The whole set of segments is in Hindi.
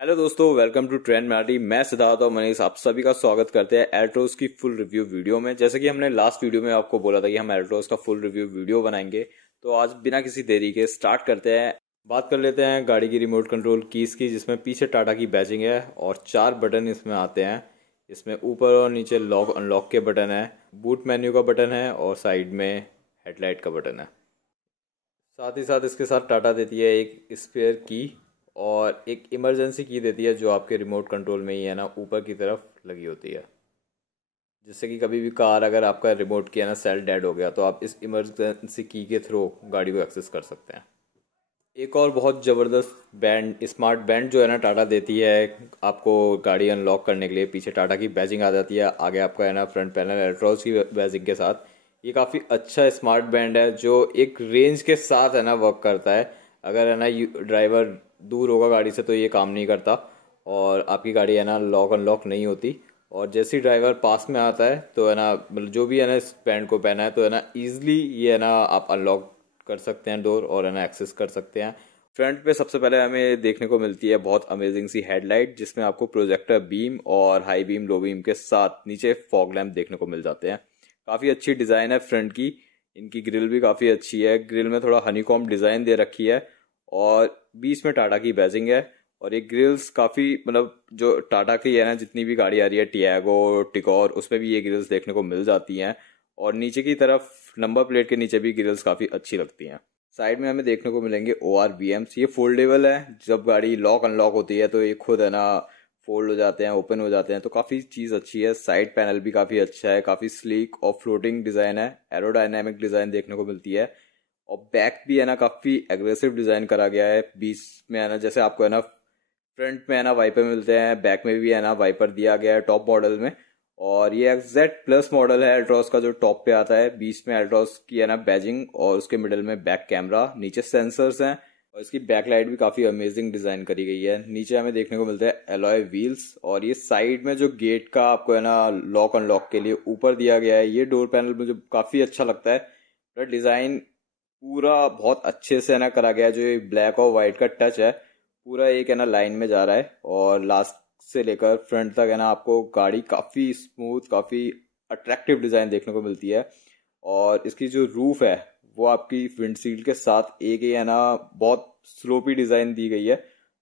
हेलो दोस्तों, वेलकम टू ट्रेंड मराठी। मैं सिद्धार्थ और मनीष आप सभी का स्वागत करते हैं एल्ट्रोज की फुल रिव्यू वीडियो में। जैसे कि हमने लास्ट वीडियो में आपको बोला था कि हम एल्ट्रोज का फुल रिव्यू वीडियो बनाएंगे, तो आज बिना किसी देरी के स्टार्ट करते हैं। बात कर लेते हैं गाड़ी की रिमोट कंट्रोल कीज की, जिसमें पीछे टाटा की बैजिंग है और 4 बटन इसमें आते हैं। इसमें ऊपर और नीचे लॉक अनलॉक के बटन है, बूट मेन्यू का बटन है और साइड में हेडलाइट का बटन है। साथ ही साथ इसके साथ टाटा देती है एक स्पेयर की और एक इमरजेंसी की देती है, जो आपके रिमोट कंट्रोल में ही है ना ऊपर की तरफ लगी होती है, जिससे कि कभी भी कार अगर आपका रिमोट की है ना सेल डेड हो गया तो आप इस इमरजेंसी की के थ्रू गाड़ी को एक्सेस कर सकते हैं। एक और बहुत ज़बरदस्त बैंड, स्मार्ट बैंड जो है ना टाटा देती है आपको गाड़ी अनलॉक करने के लिए। पीछे टाटा की बैजिंग आ जाती है, आगे आपका है ना फ्रंट पैनल एल्ट्रोज की बैजिंग के साथ। ये काफ़ी अच्छा स्मार्ट बैंड है जो एक रेंज के साथ है ना वर्क करता है। अगर है ना ड्राइवर दूर होगा गाड़ी से तो ये काम नहीं करता और आपकी गाड़ी है ना लॉक अनलॉक नहीं होती। और जैसे ही ड्राइवर पास में आता है तो है ना, मतलब जो भी है ना इस बैंड को पहना है तो है ना ईजिली ये है ना आप अनलॉक कर सकते हैं डोर और है ना एक्सेस कर सकते हैं। फ्रंट पे सबसे पहले हमें देखने को मिलती है बहुत अमेजिंग सी हेडलाइट, जिसमें आपको प्रोजेक्टर बीम और हाई बीम लो बीम के साथ नीचे फॉग लैंप देखने को मिल जाते हैं। काफ़ी अच्छी डिज़ाइन है फ्रंट की। इनकी ग्रिल भी काफ़ी अच्छी है, ग्रिल में थोड़ा हनीकॉम डिज़ाइन दे रखी है और बीच में टाटा की बैजिंग है। और ये ग्रिल्स काफ़ी, मतलब जो टाटा की है ना जितनी भी गाड़ी आ रही है टियागो टिकॉर, उसमें भी ये ग्रिल्स देखने को मिल जाती हैं। और नीचे की तरफ नंबर प्लेट के नीचे भी ग्रिल्स काफ़ी अच्छी लगती हैं। साइड में हमें देखने को मिलेंगे ORVMs। ये फोल्डेबल है, जब गाड़ी लॉक अनलॉक होती है तो ये खुद है ना फोल्ड हो जाते हैं, ओपन हो जाते हैं, तो काफ़ी चीज़ अच्छी है। साइड पैनल भी काफ़ी अच्छा है, काफ़ी स्लीक और फ्लोटिंग डिज़ाइन है, एरोडायनेमिक डिज़ाइन देखने को मिलती है। और बैक भी है ना काफ़ी एग्रेसिव डिज़ाइन करा गया है। बीच में है ना, जैसे आपको है ना फ्रंट में है ना वाइपर मिलते हैं, बैक में भी है ना वाइपर दिया गया है टॉप मॉडल में। और ये XZ प्लस मॉडल है एल्ट्रॉस का जो टॉप पे आता है। बीच में एल्ट्रॉस की है ना बैजिंग और उसके मिडल में बैक कैमरा, नीचे सेंसर्स हैं और इसकी बैक लाइट भी काफ़ी अमेजिंग डिज़ाइन करी गई है। नीचे हमें देखने को मिलते हैं एलॉय व्हील्स और ये साइड में जो गेट का आपको है ना लॉक अनलॉक के लिए ऊपर दिया गया है, ये डोर पैनल मुझे काफ़ी अच्छा लगता है। डिज़ाइन पूरा बहुत अच्छे से है ना करा गया है। जो ये ब्लैक और वाइट का टच है पूरा एक है ना लाइन में जा रहा है और लास्ट से लेकर फ्रंट तक है ना आपको गाड़ी काफ़ी स्मूथ, काफ़ी अट्रैक्टिव डिज़ाइन देखने को मिलती है। और इसकी जो रूफ है वो आपकी विंडशील्ड के साथ एक ही है ना बहुत स्लोपी डिज़ाइन दी गई है,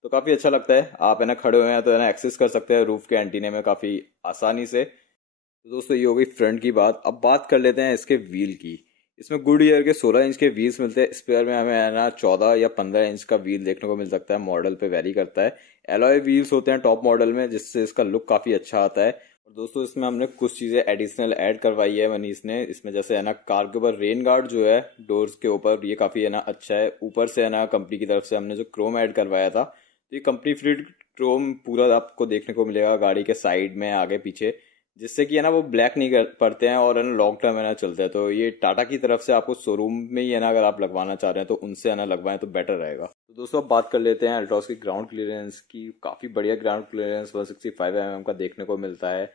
तो काफ़ी अच्छा लगता है। आप है ना खड़े हुए हैं तो है ना एक्सेस कर सकते हैं रूफ के एंटीने में काफ़ी आसानी से। तो दोस्तों ये हो गई फ्रंट की बात। अब बात कर लेते हैं इसके व्हील की। इसमें गुडईयर के 16 इंच के व्हील्स मिलते हैं। स्पेयर में हमें है ना 14 या 15 इंच का व्हील देखने को मिल सकता है, मॉडल पे वेरी करता है। एलॉय व्हील्स होते हैं टॉप मॉडल में, जिससे इसका लुक काफ़ी अच्छा आता है। और दोस्तों इसमें हमने कुछ चीज़ें एडिशनल ऐड करवाई है मनीष ने। इसमें जैसे है ना कार के ऊपर रेन गार्ड जो है डोर्स के ऊपर, ये काफ़ी है ना अच्छा है। ऊपर से है ना कंपनी की तरफ से हमने जो क्रोम ऐड करवाया था, तो ये कंपनी फिटेड क्रोम पूरा आपको देखने को मिलेगा गाड़ी के साइड में, आगे पीछे, जिससे कि है ना वो ब्लैक नहीं पड़ते हैं और है ना लॉन्ग टर्म है ना चलते हैं। तो ये टाटा की तरफ से आपको शोरूम में ही है ना अगर आप लगवाना चाह रहे हैं तो उनसे है ना लगवाएं तो बेटर रहेगा। तो दोस्तों अब बात कर लेते हैं अल्ट्रॉस की ग्राउंड क्लियरेंस की। काफ़ी बढ़िया ग्राउंड क्लियरेंस 165 mm का देखने को मिलता है।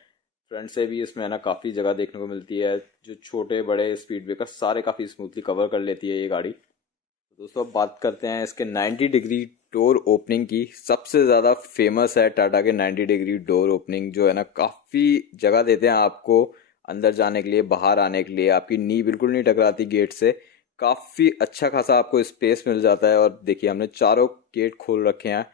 फ्रंट से भी इसमें है ना काफ़ी जगह देखने को मिलती है। जो छोटे बड़े स्पीड ब्रेकर सारे काफ़ी स्मूथली कवर कर लेती है ये गाड़ी। तो दोस्तों अब बात करते हैं इसके 90 डिग्री डोर ओपनिंग की। सबसे ज़्यादा फेमस है टाटा के 90 डिग्री डोर ओपनिंग, जो है ना काफ़ी जगह देते हैं आपको अंदर जाने के लिए, बाहर आने के लिए। आपकी नी बिल्कुल नहीं टकराती गेट से, काफ़ी अच्छा खासा आपको स्पेस मिल जाता है। और देखिए हमने चारों गेट खोल रखे हैं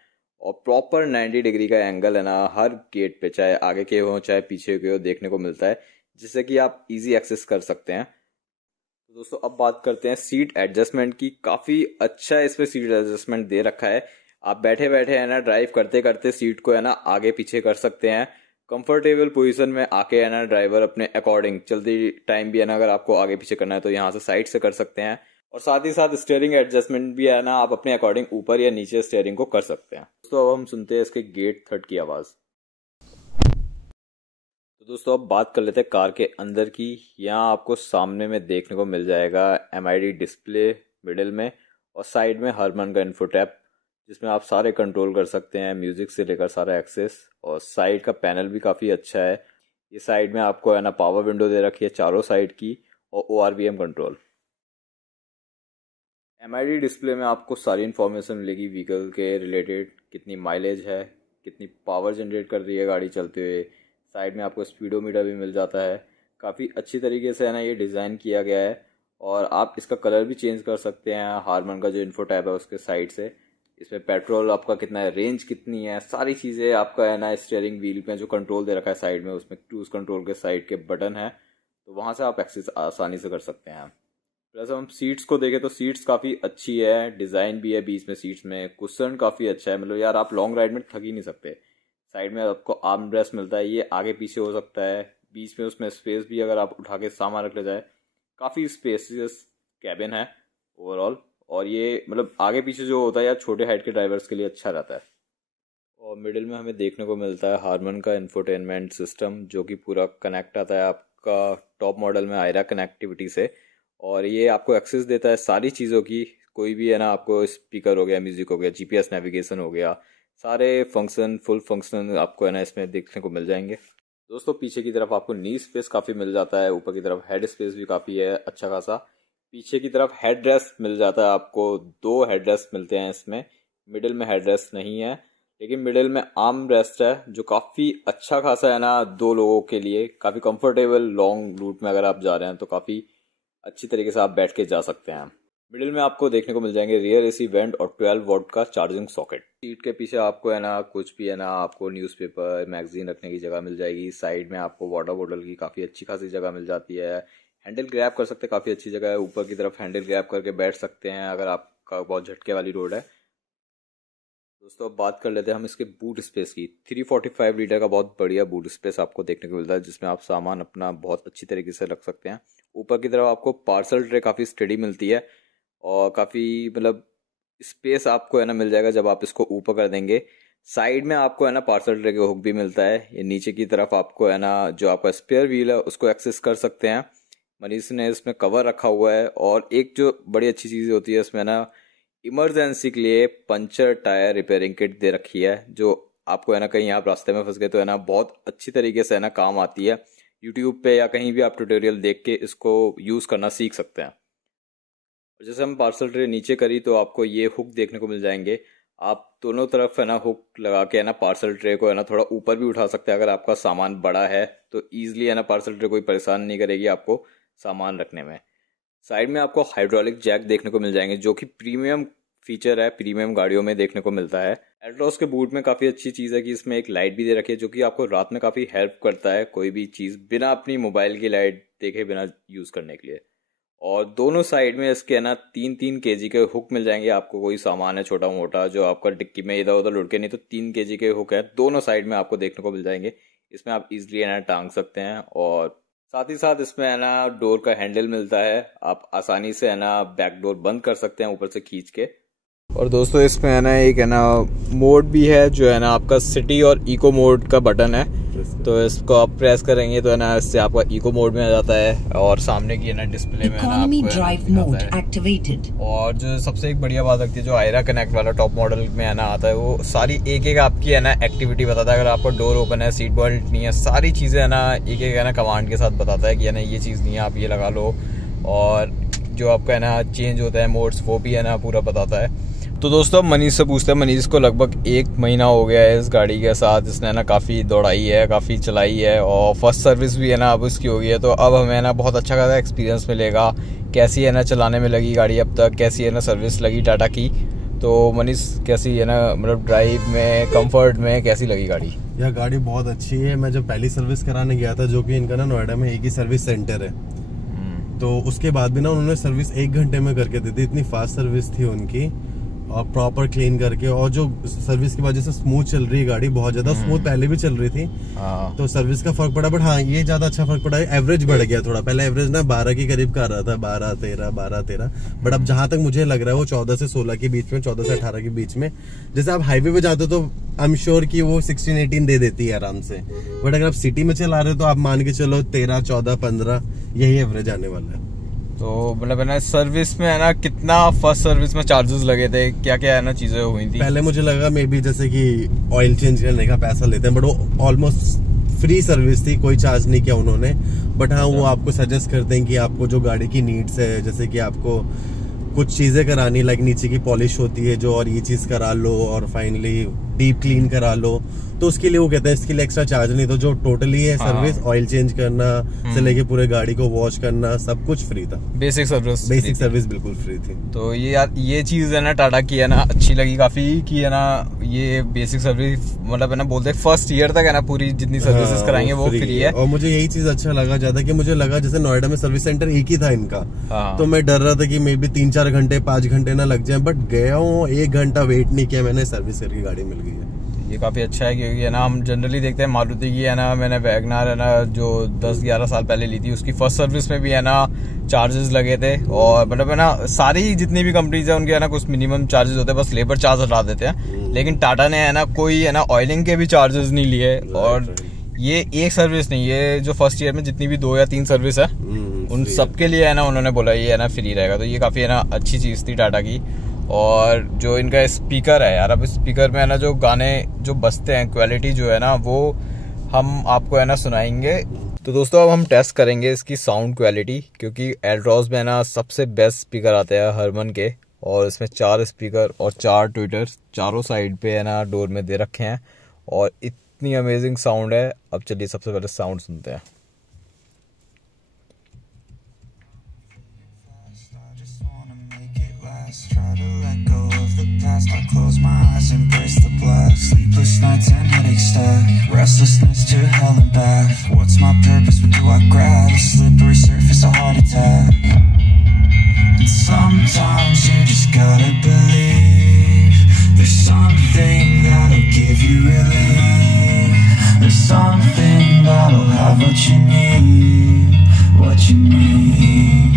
और प्रॉपर 90 डिग्री का एंगल है ना हर गेट पे, चाहे आगे के हो चाहे पीछे के हो, देखने को मिलता है, जिससे कि आप इजी एक्सेस कर सकते हैं। तो दोस्तों अब बात करते हैं सीट एडजस्टमेंट की। काफ़ी अच्छा इसमें सीट एडजस्टमेंट दे रखा है। आप बैठे बैठे है ना ड्राइव करते करते सीट को है ना आगे पीछे कर सकते हैं। कंफर्टेबल पोजीशन में आके है ना ड्राइवर अपने अकॉर्डिंग चलती टाइम भी है ना अगर आपको आगे पीछे करना है तो यहाँ से साइड से कर सकते हैं। और साथ ही साथ स्टीयरिंग एडजस्टमेंट भी है ना आप अपने अकॉर्डिंग ऊपर या नीचे स्टीयरिंग को कर सकते हैं। दोस्तों अब हम सुनते हैं इसके गेट थर्ड की आवाज़। तो दोस्तों अब बात कर लेते हैं कार के अंदर की। यहाँ आपको सामने में देखने को मिल जाएगा MID डिस्प्ले मिडिल में, और साइड में हरमन का इन्फोटैप, जिसमें आप सारे कंट्रोल कर सकते हैं, म्यूजिक से लेकर सारा एक्सेस। और साइड का पैनल भी काफ़ी अच्छा है। ये साइड में आपको है ना पावर विंडो दे रखी है चारों साइड की, और ORVM कंट्रोल। MID डिस्प्ले में आपको सारी इन्फॉर्मेशन मिलेगी व्हीकल के रिलेटेड, कितनी माइलेज है, कितनी पावर जनरेट कर रही है गाड़ी चलते हुए। साइड में आपको स्पीडोमीटर भी मिल जाता है। काफ़ी अच्छी तरीके से है ना ये डिज़ाइन किया गया है और आप इसका कलर भी चेंज कर सकते हैं हार्मन का जो इन्फो टैब है उसके साइड से। इसमें पेट्रोल आपका कितना है, रेंज कितनी है, सारी चीज़ें आपका है ना स्टीयरिंग व्हील पे जो कंट्रोल दे रखा है साइड में, उसमें क्रूज कंट्रोल के साइड के बटन है, तो वहाँ से आप एक्सेस आसानी से कर सकते हैं। प्लस हम सीट्स को देखें तो सीट्स काफ़ी अच्छी है, डिज़ाइन भी है बीच में सीट्स में, कुशन काफ़ी अच्छा है। मतलब यार आप लॉन्ग राइड में थक ही नहीं सकते। साइड में आपको आर्म रेस्ट मिलता है, ये आगे पीछे हो सकता है, बीच में उसमें स्पेस भी अगर आप उठा के सामान रख ले जाए, काफ़ी स्पेसियस कैबिन है ओवरऑल। और ये मतलब आगे पीछे जो होता है यार छोटे हाइट के ड्राइवर्स के लिए अच्छा रहता है। और मिडिल में हमें देखने को मिलता है हार्मन का इंफोटेनमेंट सिस्टम जो कि पूरा कनेक्ट आता है आपका टॉप मॉडल में आयरा कनेक्टिविटी से। और ये आपको एक्सेस देता है सारी चीज़ों की, कोई भी है ना आपको स्पीकर हो गया, म्यूज़िक हो गया, GPS नेविगेशन हो गया, सारे फंक्शन फुल फंक्शन आपको है ना इसमें देखने को मिल जाएंगे। दोस्तों पीछे की तरफ आपको नी स्पेस काफ़ी मिल जाता है, ऊपर की तरफ हेड स्पेस भी काफ़ी है अच्छा खासा। पीछे की तरफ हेड रेस्ट मिल जाता है आपको, 2 हेड रेस्ट मिलते हैं इसमें। मिडिल में हेड रेस्ट नहीं है लेकिन मिडिल में आर्म रेस्ट है जो काफ़ी अच्छा खासा है ना 2 लोगों के लिए, काफ़ी कंफर्टेबल। लॉन्ग रूट में अगर आप जा रहे हैं तो काफ़ी अच्छी तरीके से आप बैठ के जा सकते हैं। मिडिल में आपको देखने को मिल जाएंगे रियर AC वेंट और 12 वोल्ट का चार्जिंग सॉकेट। सीट के पीछे आपको है ना कुछ भी है ना आपको न्यूज़पेपर मैगजीन रखने की जगह मिल जाएगी। साइड में आपको वाटर बोतल की काफ़ी अच्छी खासी जगह मिल जाती है। हैंडल ग्रैब कर सकते हैं, काफ़ी अच्छी जगह है। ऊपर की तरफ हैंडल ग्रैब करके बैठ सकते हैं अगर आपका बहुत झटके वाली रोड है। दोस्तों अब बात कर लेते हैं हम इसके बूट स्पेस की। 345 लीटर का बहुत बढ़िया बूट स्पेस आपको देखने को मिलता है जिसमें आप सामान अपना बहुत अच्छी तरीके से रख सकते हैं। ऊपर की तरफ आपको पार्सल ट्रे काफ़ी स्टडी मिलती है और काफ़ी मतलब स्पेस आपको है ना मिल जाएगा जब आप इसको ऊपर कर देंगे। साइड में आपको है ना पार्सल ट्रे का हुक भी मिलता है। ये नीचे की तरफ आपको है ना जो आपका स्पेयर व्हील है उसको एक्सेस कर सकते हैं। मनीष ने इसमें कवर रखा हुआ है और एक जो बड़ी अच्छी चीज़ होती है इसमें ना इमरजेंसी के लिए पंचर टायर रिपेयरिंग किट दे रखी है जो आपको है ना कहीं आप रास्ते में फंस गए तो है ना बहुत अच्छी तरीके से है ना काम आती है। यूट्यूब पे या कहीं भी आप ट्यूटोरियल देख के इसको यूज़ करना सीख सकते हैं। जैसे हम पार्सल ट्रे नीचे करी तो आपको ये हुक देखने को मिल जाएंगे। आप दोनों तरफ है ना हुक लगा के है ना पार्सल ट्रे को है ना थोड़ा ऊपर भी उठा सकते हैं। अगर आपका सामान बड़ा है तो ईजिली है ना पार्सल ट्रे कोई परेशान नहीं करेगी आपको सामान रखने में। साइड में आपको हाइड्रोलिक जैक देखने को मिल जाएंगे जो कि प्रीमियम फीचर है, प्रीमियम गाड़ियों में देखने को मिलता है। एल्ट्रोस के बूट में काफ़ी अच्छी चीज़ है कि इसमें एक लाइट भी दे रखी है जो कि आपको रात में काफ़ी हेल्प करता है कोई भी चीज़ बिना अपनी मोबाइल की लाइट देखे बिना यूज़ करने के लिए। और दोनों साइड में इसके है ना 3-3 kg के हुक मिल जाएंगे। आपको कोई सामान है छोटा मोटा जो आपका डिक्की में इधर उधर लुढ़के नहीं तो 3 kg के हुक है दोनों साइड में आपको देखने को मिल जाएंगे। इसमें आप इजीली है ना टांग सकते हैं और साथ ही साथ इसमें है ना डोर का हैंडल मिलता है। आप आसानी से है ना बैक डोर बंद कर सकते हैं ऊपर से खींच के। और दोस्तों इसमें है ना एक है ना मोड भी है जो है ना आपका सिटी और इको मोड का बटन है, तो इसको आप प्रेस करेंगे तो है ना इससे आपका इको मोड में आ जाता है और सामने की है ना डिस्प्ले में है ना आपको। और जो सबसे एक बढ़िया बात लगती है जो आयरा कनेक्ट वाला टॉप मॉडल में है ना आता है वो सारी एक आपकी है ना एक्टिविटी बताता है। अगर आपका डोर ओपन है, सीट बेल्ट नहीं है, सारी चीज़ें है ना एक है ना कमांड के साथ बताता है कि है ना ये चीज़ नहीं है आप ये लगा लो। और जो आपका है ना चेंज होता है मोड्स वो भी है ना पूरा बताता है। तो दोस्तों मनीष से पूछते हैं। मनीष को लगभग 1 महीना हो गया है इस गाड़ी के साथ, इसने ना काफ़ी दौड़ाई है, काफ़ी चलाई है और फर्स्ट सर्विस भी है ना अब उसकी हो गई है। तो अब हमें ना बहुत अच्छा खासा एक्सपीरियंस मिलेगा कैसी है ना चलाने में लगी गाड़ी अब तक, कैसी है ना सर्विस लगी टाटा की। तो मनीष कैसी है ना मतलब ड्राइव में कंफर्ट में कैसी लगी गाड़ी? यह गाड़ी बहुत अच्छी है। मैं जब पहली सर्विस कराने गया था जो कि इनका ना नोएडा में एक ही सर्विस सेंटर है, तो उसके बाद भी ना उन्होंने सर्विस 1 घंटे में करके दी थी। इतनी फास्ट सर्विस थी उनकी और प्रॉपर क्लीन करके। और जो सर्विस की वजह से स्मूथ चल रही है गाड़ी, बहुत ज्यादा स्मूथ पहले भी चल रही थी तो सर्विस का फर्क पड़ा। बट हाँ ये ज्यादा अच्छा फर्क पड़ा है, एवरेज बढ़ गया थोड़ा। पहले एवरेज ना 12 के करीब का आ रहा था, 12-13 बट अब जहां तक मुझे लग रहा है वो 14 से 16 के बीच में, 14 से 18 के बीच में। जैसे आप हाईवे पे जाते हो तो आई एम श्योर कि वो 16-18 दे देती है आराम से। बट अगर आप सिटी में चला रहे हो तो आप मान के चलो 13, 14, 15 यही एवरेज आने वाला है। तो मतलब है ना सर्विस में है ना कितना फर्स्ट सर्विस में चार्जेस लगे थे, क्या क्या है ना चीजें हुई थी? पहले मुझे लगा मे बी जैसे कि ऑयल चेंज करने का पैसा लेते हैं, बट वो ऑलमोस्ट फ्री सर्विस थी, कोई चार्ज नहीं किया उन्होंने। बट हाँ वो आपको सजेस्ट करते हैं कि आपको जो गाड़ी की नीड्स है, जैसे कि आपको कुछ चीजें करानी लाइक नीचे की पॉलिश होती है जो, और ये चीज करा लो और फाइनली डीप क्लीन करा लो, तो उसके लिए वो कहते हैं इसके लिए एक्स्ट्रा चार्ज नहीं। तो जो टोटली है सर्विस, ऑयल चेंज करना से लेके पूरे गाड़ी को वॉश करना, सब कुछ फ्री था। बेसिक सर्विस बिल्कुल फ्री थी। तो ये यार ये चीज है ना टाटा की है ना अच्छी लगी काफी, कि है ना ये बेसिक सर्विस मतलब है ना बोलते फर्स्ट ईयर तक है ना पूरी जितनी सर्विसेज कराएंगे वो फ्री है। और मुझे यही चीज अच्छा लगा ज्यादा, कि मुझे लगा जैसे नोएडा में सर्विस सेंटर एक ही था इनका, तो मैं डर रहा था कि मे बी 3-4 घंटे 5 घंटे ना लग जाए, बट गया हूँ 1 घंटा वेट नहीं किया मैंने, सर्विस करके गाड़ी मिल गई है। ये काफी अच्छा है, क्योंकि है ना हम जनरली देखते हैं मारुति की है ना, मैंने वैगनार है ना जो 10-11 साल पहले ली थी, उसकी फर्स्ट सर्विस में भी है ना चार्जेस लगे थे। और मतलब है ना सारी जितनी भी कंपनीज है उनके है ना कुछ मिनिमम चार्जेस होते हैं, बस लेबर चार्ज हटा देते हैं। लेकिन टाटा ने है ना कोई है ना ऑयलिंग के भी चार्जेस नहीं लिए। और ये एक सर्विस नहीं, ये जो फर्स्ट ईयर में जितनी भी 2 या 3 सर्विस है उन सबके लिए है ना उन्होंने बोला ये है ना फ्री रहेगा। तो ये काफी है ना अच्छी चीज थी टाटा की। और जो इनका स्पीकर है यार, अब स्पीकर में है ना जो गाने जो बजते हैं, क्वालिटी जो है ना वो हम आपको है ना सुनाएंगे। तो दोस्तों अब हम टेस्ट करेंगे इसकी साउंड क्वालिटी, क्योंकि एल्ट्रॉस में है ना सबसे बेस्ट स्पीकर आते हैं हरमन के, और इसमें 4 स्पीकर और 4 ट्विटर्स चारों साइड पे है ना डोर में दे रखे हैं, और इतनी अमेजिंग साउंड है। अब चलिए सबसे पहले साउंड सुनते हैं। Try to let go of the past. I close my eyes, embrace the black. Sleepless nights and headaches stack. Restlessness to hell and back. What's my purpose? What do I grab? A slippery surface, a heart attack. And sometimes you just gotta believe there's something that'll give you relief. There's something that'll have what you need. What you need.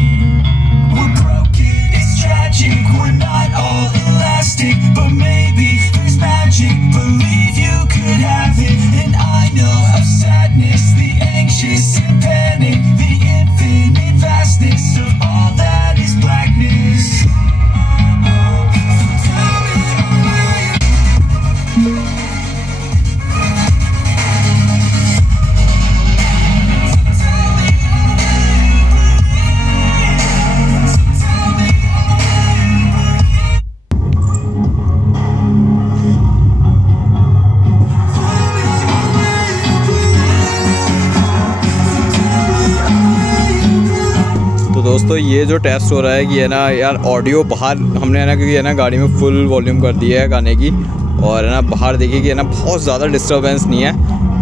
We're broken, it's tragic. We're not all elastic, but maybe there's magic. Believe you could have it. And I know of sadness, the anxious and panic, the infinite vastness of all that is blackness. So tell me, दोस्तों ये जो टेस्ट हो रहा है कि है ना यार ऑडियो बाहर हमने है ना, क्योंकि है ना गाड़ी में फुल वॉल्यूम कर दिया है गाने की, और है ना बाहर देखिए कि है ना बहुत ज़्यादा डिस्टर्बेंस नहीं है,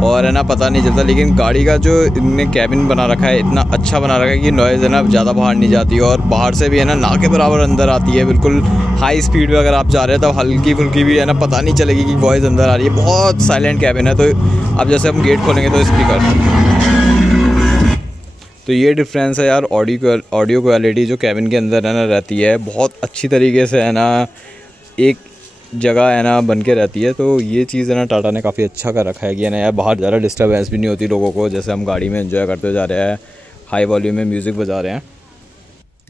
और है ना पता नहीं चलता। लेकिन गाड़ी का जो इनने कैबिन बना रखा है इतना अच्छा बना रखा है कि नॉइज़ है ना ज़्यादा बाहर नहीं जाती, और बाहर से भी है ना के बराबर अंदर आती है। बिल्कुल हाई स्पीड में अगर आप जा रहे हैं तो हल्की फुल्की भी है ना पता नहीं चलेगी कि वॉइस अंदर आ रही है। बहुत साइलेंट कैबिन है। तो अब जैसे हम गेट खोलेंगे तो स्पीकर, तो ये डिफरेंस है यार ऑडियो क्वालिटी जो कैबिन के अंदर है ना रहती है, बहुत अच्छी तरीके से है ना एक जगह है ना बन के रहती है। तो ये चीज़ है ना टाटा ने काफ़ी अच्छा कर रखा है कि है ना यार बाहर ज़्यादा डिस्टर्बेंस भी नहीं होती लोगों को, जैसे हम गाड़ी में एंजॉय करते जा रहे हैं, हाई वॉल्यूम में म्यूज़िक बजा रहे हैं।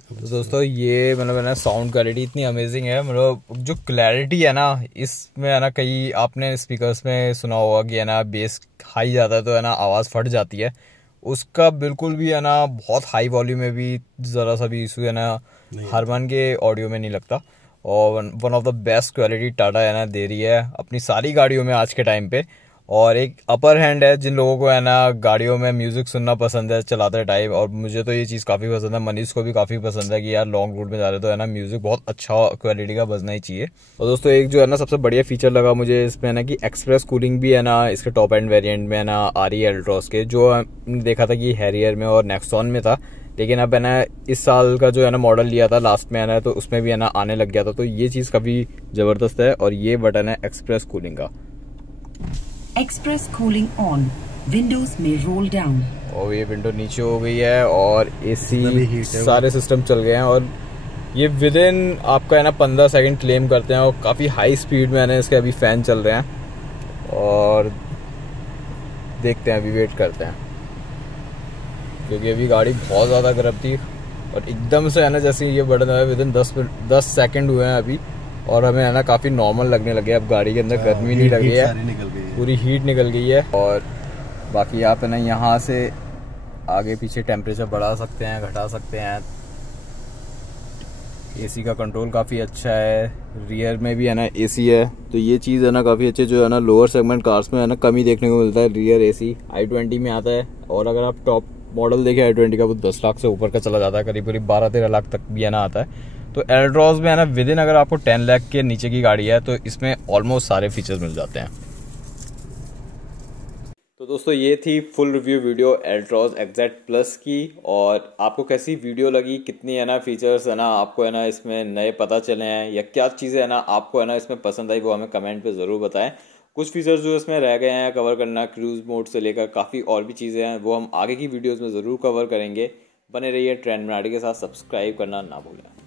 तो दोस्तों ये मतलब है ना साउंड क्वालिटी इतनी अमेजिंग है, मतलब जो क्लैरिटी है ना इसमें है ना, कई आपने स्पीकर्स में सुना होगा कि है ना बेस हाई जाता है तो है ना आवाज़ फट जाती है, उसका बिल्कुल भी है ना बहुत हाई वॉल्यूम में भी ज़रा सा भी इशू है ना हरमन के ऑडियो में नहीं लगता। और one of the best quality Tata है ना दे रही है अपनी सारी गाड़ियों में आज के टाइम पे। और एक अपर हैंड है जिन लोगों को है ना गाड़ियों में म्यूजिक सुनना पसंद है चलाते टाइम, और मुझे तो ये चीज़ काफ़ी पसंद है, मनीष को भी काफ़ी पसंद है कि यार लॉन्ग रूट में जा रहे तो है ना म्यूजिक बहुत अच्छा क्वालिटी का बजना ही चाहिए। और दोस्तों एक जो है ना सबसे बढ़िया फीचर लगा मुझे इसमें है ना कि एक्सप्रेस कूलिंग भी है ना इसके टॉप एंड वेरिएंट में है ना आ रही है एल्ट्रॉस के, जो हमने देखा था कि हैरियर में और नेक्सॉन में था, लेकिन अब है ना इस साल का जो है ना मॉडल लिया था लास्ट में है ना तो उसमें भी है ना आने लग गया था। तो ये चीज़ काफ़ी ज़बरदस्त है। और ये बटन है एक्सप्रेस कूलिंग का, एक्सप्रेस कूलिंग ऑन, विंडोज में रोल डाउन, और ये विंडो नीचे हो गई है और एसी सारे सिस्टम चल गए हैं। और ये विद इन आपका है ना 15 सेकंड क्लेम करते हैं, और काफ़ी हाई स्पीड में है ना इसके अभी फ़ैन चल रहे हैं। और देखते हैं, अभी वेट करते हैं, क्योंकि अभी गाड़ी बहुत ज़्यादा गर्म थी और एकदम से है ना जैसे ये बटन है विद इन 10 सेकंड हुए हैं अभी, और हमें है ना काफ़ी नॉर्मल लगने लगे। अब गाड़ी के अंदर गर्मी नहीं लगी है, पूरी हीट निकल गई है। और बाकी आप है ना यहाँ से आगे पीछे टेम्परेचर बढ़ा सकते हैं, घटा सकते हैं। एसी का कंट्रोल काफ़ी अच्छा है, रियर में भी है ना एसी है, तो ये चीज़ है ना काफ़ी अच्छी जो है ना लोअर सेगमेंट कार्स में है ना कमी देखने को मिलता है। रियर एसी i20 में आता है, और अगर आप टॉप मॉडल देखें i20 का वो 10 लाख से ऊपर का चला जाता है, करीब करीब 12-13 लाख तक भी है ना आता है। तो एल्ट्रॉज में है ना विद इन अगर आपको 10 लाख के नीचे की गाड़ी है तो इसमें ऑलमोस्ट सारे फीचर्स मिल जाते हैं। तो दोस्तों ये थी full review video Altroz XZ plus की, और आपको कैसी वीडियो लगी, कितनी है ना फीचर्स है ना आपको है ना इसमें नए पता चले हैं, या क्या चीज़ें है ना आपको है ना इसमें पसंद आई, वो हमें कमेंट पे ज़रूर बताएं। कुछ फीचर्स जो इसमें रह गए हैं कवर करना, क्रूज मोड से लेकर काफ़ी और भी चीज़ें हैं, वो हम आगे की वीडियोज़ में ज़रूर कवर करेंगे। बने रहिए ट्रेंड मिनाटी के साथ, सब्सक्राइब करना ना भूलें।